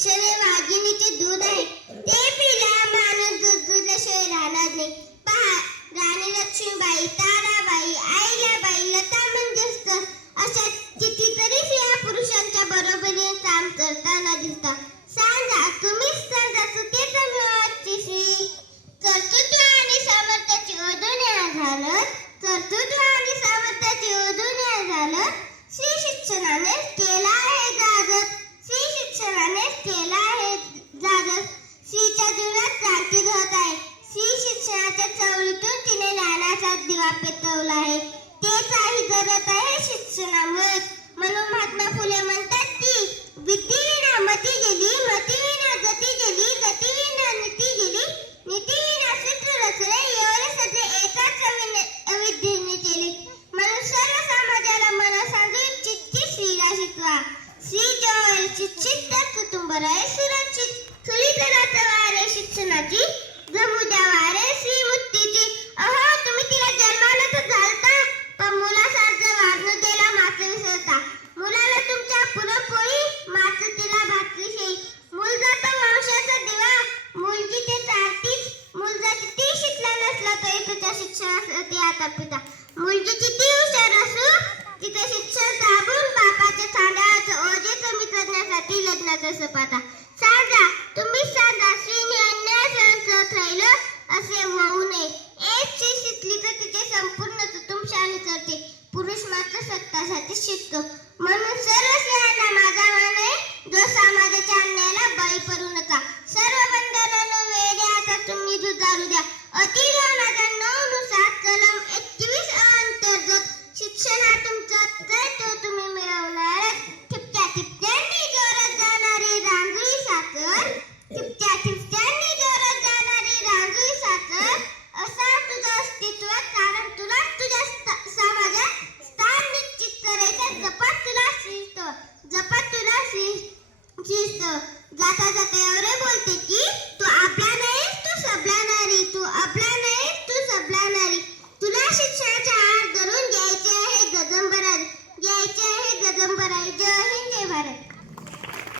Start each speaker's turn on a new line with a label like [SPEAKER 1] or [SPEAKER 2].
[SPEAKER 1] celana. विद्येचाही गरज आहे शिक्षणावर. म्हणून महात्मा फुले म्हणतात ती विद्या मती गेली मती गती गेली गती नीती गेली नीती सूत्र रचले एवढे सगळे एकाच अविद्येने केले. म्हणून सर्व समाजाला मला सांगू इच्छित की शिकवा. श्री जवळ शिक्षित कुटुंब राय शिक्षण ते आता पिता. मुलगी किती हुशार असू तिथे शिक्षण बापाच्या सांडाचं ओझे कमी करण्यासाठी लग्नाचा सांडा तुम्ही सांडा अन्याय सहन करत राहिलो असे होऊ नये. एक शिकली तर तिचे संपूर्ण कुटुंब करते. पुरुष मात्र सत्तासाठी शिकतो म्हणून सर्व स्त्रियांना माझा मान आहे. जो समाजाच्या अन्यायाला बळी पडू नका. सर्व बंधनांना वेळ आता तुम्ही जुजारू द्या. अति हार धरून घ्यायचे आहे गजंबराज घ्यायचे आहे गजंबराज जय हिंद जय भारत.